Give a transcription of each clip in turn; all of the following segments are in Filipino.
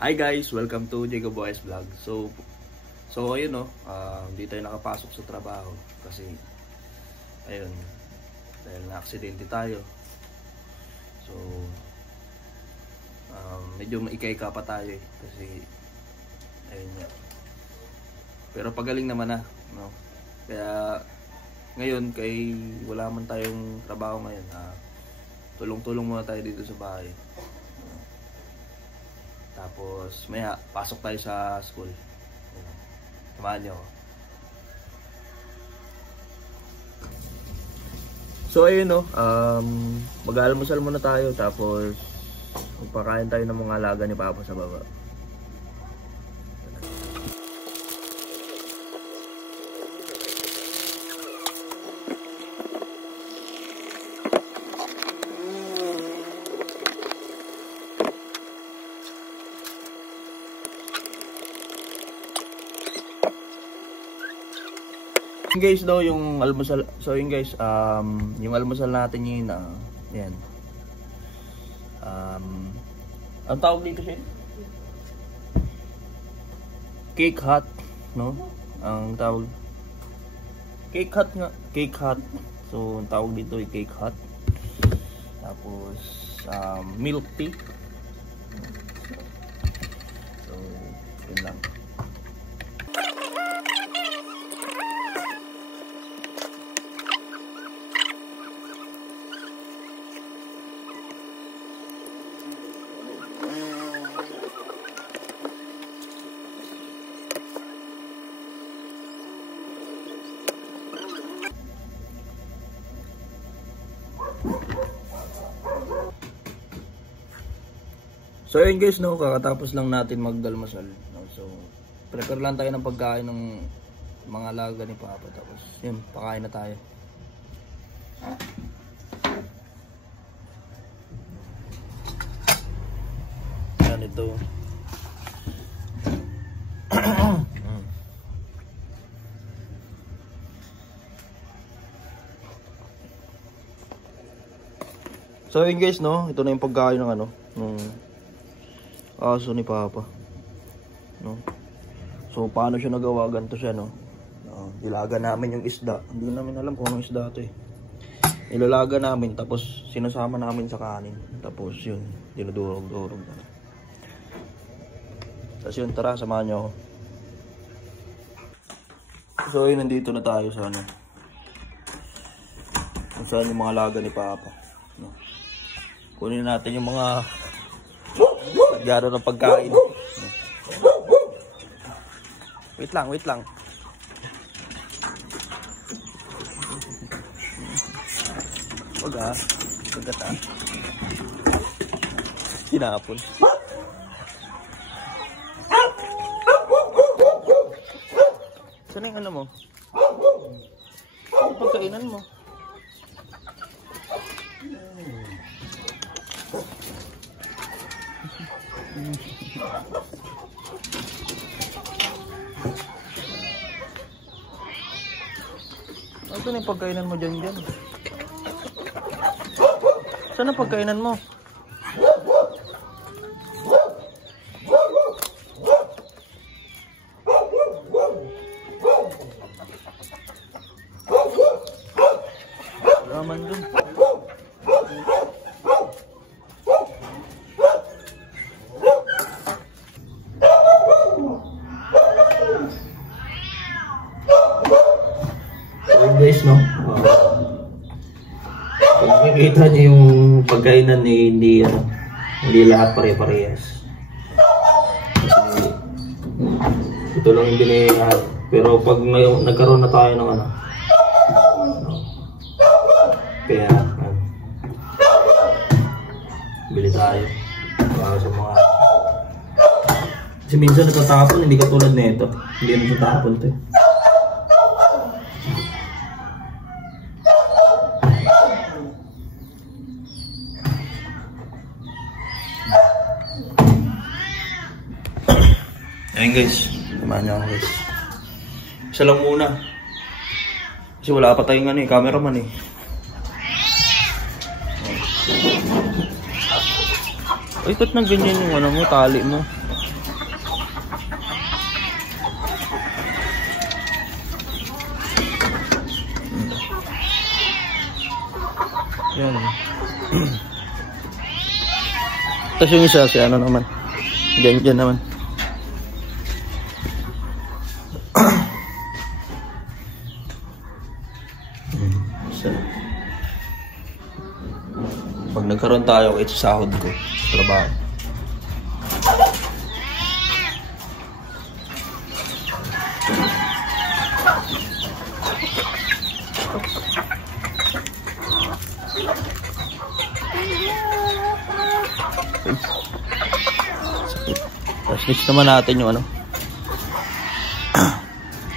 Hi guys, welcome to Jacob Boys Vlog. So ayun no, hindi tayo nakapasok sa trabaho kasi ayun, dahil na-aksidente tayo. So medyo maika-ika pa tayo kasi ayun nga. Pero pagaling naman na, no. Kaya ngayon kay wala man tayong trabaho ngayon, tulong-tulong muna tayo dito sa bahay. Tapos maya pasok tayo sa school. Samahan niyo ako. So ayun no, mag-almusal muna tayo tapos magpakain tayo ng mga alaga ni Papa sa baba. Guys daw yung almusal. So yun guys, yung almusal natin yun, yan. Ang tawag dito siya? Cake hot, no? Ang tawag cake hot nga, cake hot. So ang tawag dito ay cake hot. Tapos milk tea. So yun lang. So yun guys, no, kakatapos lang natin mag-almusal, no? So prepare lang tayo ng pagkain ng mga alaga ni Papa. Tapos yun, pakain na tayo. Yan ito. So yun guys, no, ito na yung pagkain ng aso ni Papa, no. So paano siya nagawa? Ganito siya, no. Ilaga namin yung isda. Hindi namin alam kung anong isda ito eh. Ilalaga namin tapos sinasama namin sa kanin. Tapos yun, dinudurog-durog na. Tapos yun, tara, samahan nyo ako. So yun, nandito na tayo sa kung saan yung mga alaga ni Papa, no. Kunin natin yung mga nagyaro ng pagkain. Wait lang. Wag Kagat Sinapon. Saan yung ano mo? Ano pagkainan mo? Ito na yung pagkainan mo dyan. Saan ang pagkainan mo? Raman dun. Guys, no, kung makikita niyo yung pagkainan ni hindi lahat pare-parehas. Kasi ito lang yung binigay. Pero pag nagkaroon na tayo ng kaya bili tayo para sa mga, kasi minsan natatapon, hindi katulad nito, hindi natatapon ito. Ayan guys, samahan niyo ako guys. Isa lang muna. Kasi wala pa tayong cameraman eh. Ay, ba't nang ganyan yung mo, tali mo? Yan. Tapos yung isa, si ano naman. Diyan naman. Pag nagkaroon tayo, kahit sa sahod ko, trabaho. Tapos next naman natin yung ano,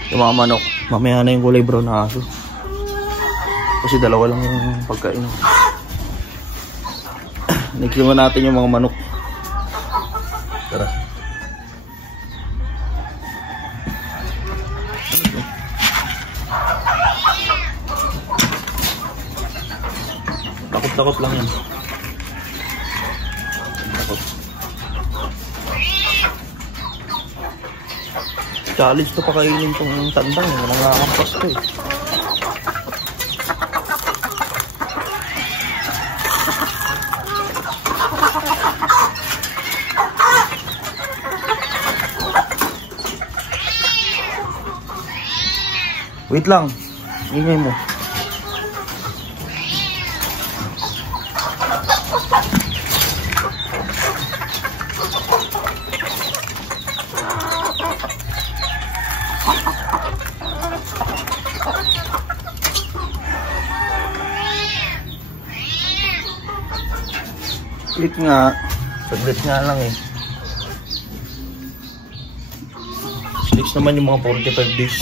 yung mga manok. Mamaya na yung kulay brown na aso, kasi dalawa lang yung pagkain. Next naman natin yung mga manok. Tara. Takot lang yan. Takot. Challenge to pakainin tong tandang. Nangangampas to eh. Wait lang. Ingay mo. Click nga. Saglit nga lang eh. Next naman yung mga 45 days.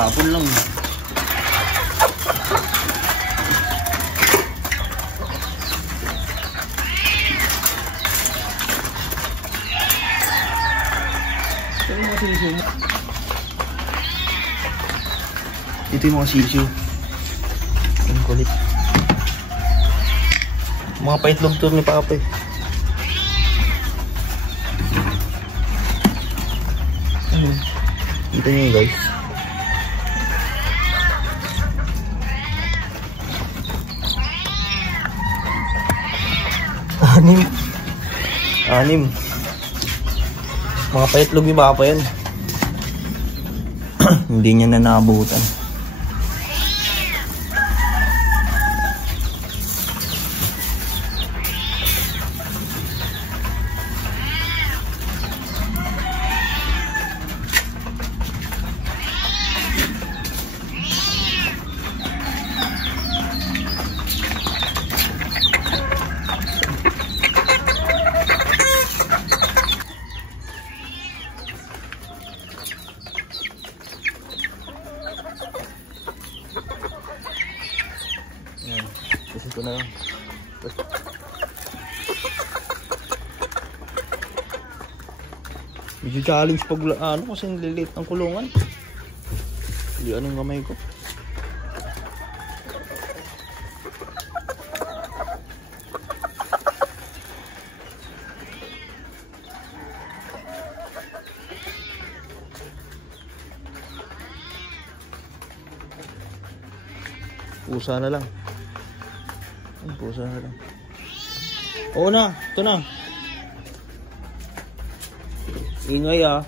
Hapon lang. Ito yung mga sisiw. Ang kulit. Mga paitlog to ni Papa eh. Kita nyo guys. Anim. Mga paitlog ni Papa yan. Hindi niya na naabutan. Ito na lang. Medyo challenge pag ano kasi nililit ang kulungan. Hindi anong gamay ko. Pusa na lang. Pusa na lang. Oo na, ito na. Ingay ah.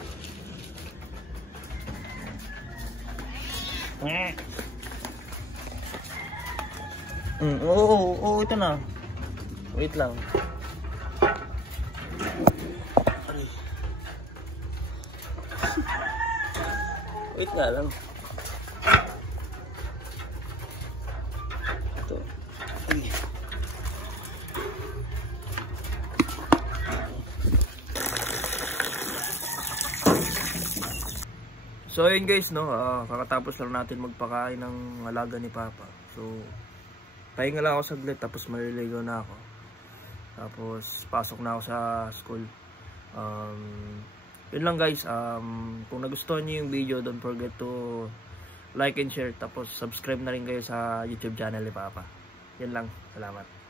Oo, ito na. Wait lang. Wait nga lang. Ito. So ayun guys, no, kakatapos lang natin magpakain ng alaga ni Papa. So pahinga lang ako saglit, tapos maliligo na ako. Tapos pasok na ako sa school. Yun lang guys, kung nagustuhan niyo yung video, don't forget to like and share. Tapos subscribe na rin kayo sa YouTube channel ni Papa. Yan lang, salamat.